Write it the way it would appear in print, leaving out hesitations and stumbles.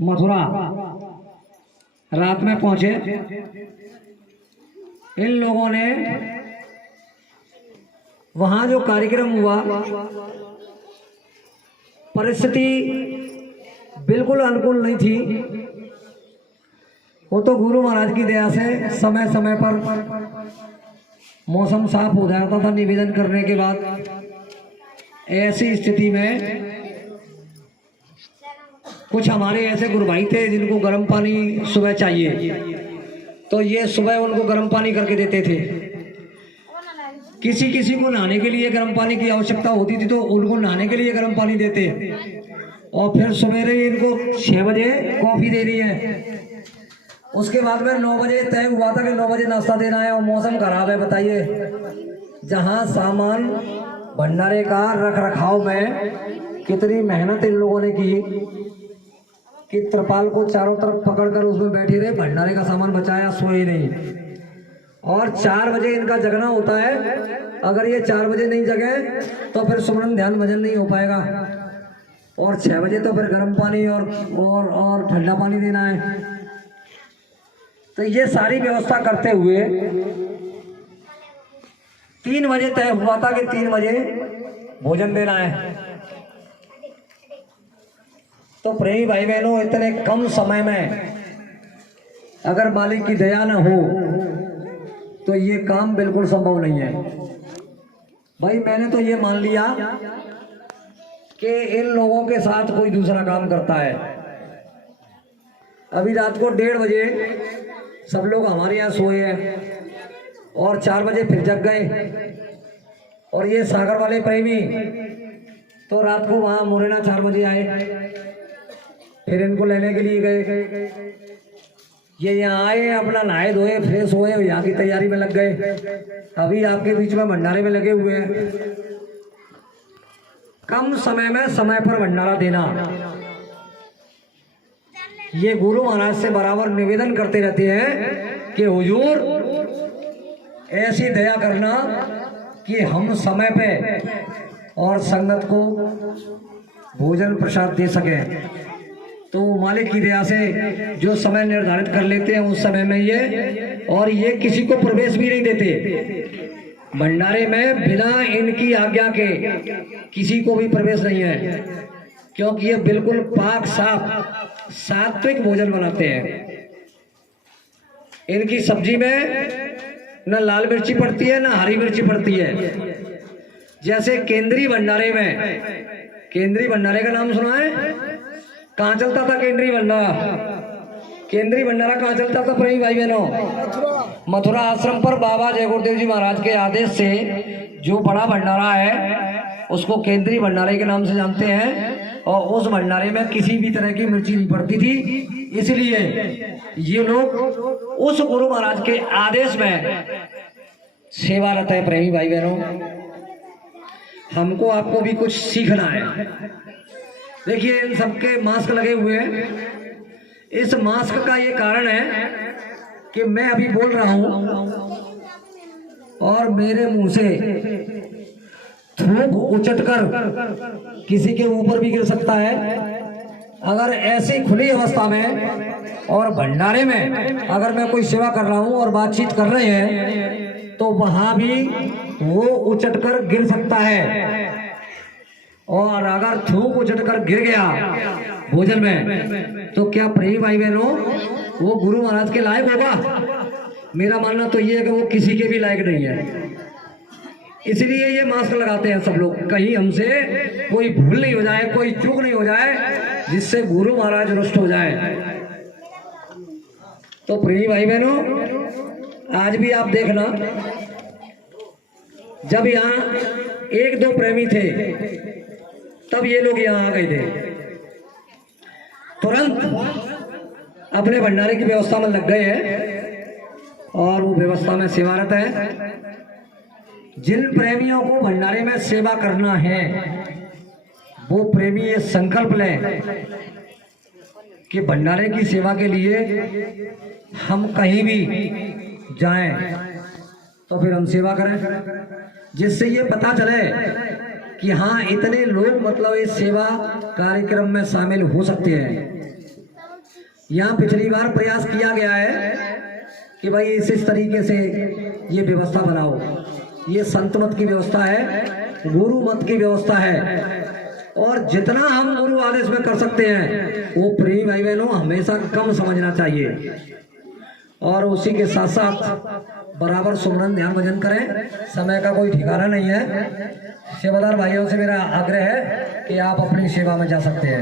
मथुरा रात में पहुंचे। इन लोगों ने वहां जो कार्यक्रम हुआ, परिस्थिति बिल्कुल अनुकूल नहीं थी। वो तो गुरु महाराज की दया से समय समय पर मौसम साफ हो जाता था निवेदन करने के बाद। ऐसी स्थिति में कुछ हमारे ऐसे गुरु भाई थे जिनको गर्म पानी सुबह चाहिए, तो ये सुबह उनको गर्म पानी करके देते थे। किसी किसी को नहाने के लिए गर्म पानी की आवश्यकता होती थी तो उनको नहाने के लिए गर्म पानी देते, और फिर सवेरे इनको 6 बजे कॉफी दे रही है। उसके बाद में 9 बजे तय हुआ था कि 9 बजे नाश्ता देना है, और मौसम खराब है। बताइए, जहां सामान भंडारे का रख रखाव में कितनी मेहनत इन लोगों ने की कि त्रिपाल को चारों तरफ पकड़कर उसमें बैठे रहे, भंडारे का सामान बचाया, सोए नहीं। और 4 बजे इनका जगना होता है। अगर ये 4 बजे नहीं जगे तो फिर सुमरन ध्यान भजन नहीं हो पाएगा, और 6 बजे तो फिर गर्म पानी और ठंडा पानी देना है। तो ये सारी व्यवस्था करते हुए 3 बजे तय हुआ था कि 3 बजे भोजन देना है। तो प्रेमी भाई बहनों, इतने कम समय में अगर मालिक की दया न हो तो ये काम बिल्कुल संभव नहीं है। भाई मैंने तो ये मान लिया कि इन लोगों के साथ कोई दूसरा काम करता है। अभी रात को 1:30 बजे सब लोग हमारे यहाँ सोए हैं, और 4 बजे फिर जग गए। और ये सागर वाले प्रेमी तो रात को वहां मुरैना 4 बजे आए, फिर इनको लेने के लिए गए। ये यहाँ आए, अपना नहाए धोए फ्रेश हुए, यहाँ की तैयारी में लग गए। अभी आपके बीच में भंडारे में लगे हुए हैं। कम समय में समय पर भंडारा देना, ये गुरु महाराज से बराबर निवेदन करते रहते हैं कि हुजूर ऐसी दया करना कि हम समय पे और संगत को भोजन प्रसाद दे सकें। तो मालिक की दया से जो समय निर्धारित कर लेते हैं उस समय में ये किसी को प्रवेश भी नहीं देते भंडारे में। बिना इनकी आज्ञा के किसी को भी प्रवेश नहीं है, क्योंकि ये बिल्कुल पाक साफ सात्विक भोजन बनाते हैं। इनकी सब्जी में न लाल मिर्ची पड़ती है, न हरी मिर्ची पड़ती है। जैसे केंद्रीय भंडारे में, केंद्रीय भंडारे का नाम सुना है? कहाँ चलता था केंद्रीय भंडारा? केंद्रीय भंडारा कहाँ चलता था प्रेमी भाई बहनों? मथुरा आश्रम पर बाबा जय गुरुदेव जी महाराज के आदेश से जो बड़ा भंडारा है उसको केंद्रीय भंडारे के नाम से जानते हैं। और उस भंडारे में किसी भी तरह की मिर्ची नहीं पड़ती थी, इसलिए ये लोग उस गुरु महाराज के आदेश में सेवारत है। प्रेमी भाई बहनों, हमको आपको भी कुछ सीखना है। देखिए, इन सबके मास्क लगे हुए हैं। इस मास्क का ये कारण है कि मैं अभी बोल रहा हूं और मेरे मुंह से थूक उचटकर किसी के ऊपर भी गिर सकता है। अगर ऐसी खुली अवस्था में और भंडारे में अगर मैं कोई सेवा कर रहा हूं और बातचीत कर रहे हैं तो वहां भी वो उचटकर गिर सकता है। और अगर थूक उचटकर गिर गया भोजन में तो क्या प्रेमी भाई बहनों वो गुरु महाराज के लायक होगा? मेरा मानना तो ये है कि वो किसी के भी लायक नहीं है। इसलिए ये मास्क लगाते हैं सब लोग, कहीं हमसे कोई भूल नहीं हो जाए, कोई चूक नहीं हो जाए जिससे गुरु महाराज रुष्ट हो जाए। तो प्रेमी भाई बहनों, आज भी आप देखना, जब यहाँ 1-2 प्रेमी थे तब ये लोग यहाँ आ गए थे, तुरंत अपने भंडारे की व्यवस्था में लग गए हैं और वो व्यवस्था में सेवारत है। जिन प्रेमियों को भंडारे में सेवा करना है वो प्रेमी ये संकल्प लें कि भंडारे की सेवा के लिए हम कहीं भी जाएं तो फिर हम सेवा करें, जिससे ये पता चले कि हाँ इतने लोग मतलब इस सेवा कार्यक्रम में शामिल हो सकते हैं। यहाँ पिछली बार प्रयास किया गया है कि भाई इस तरीके से ये व्यवस्था बनाओ। ये संत मत की व्यवस्था है, गुरु मत की व्यवस्था है, और जितना हम गुरु आदेश में कर सकते हैं वो प्रेमी भाई बहनों हमेशा कम समझना चाहिए। और उसी के साथ साथ बराबर सुमरन ध्यान भजन करें। समय का कोई ठिकाना नहीं है। सेवादार भाइयों से मेरा आग्रह है कि आप अपनी सेवा में जा सकते हैं।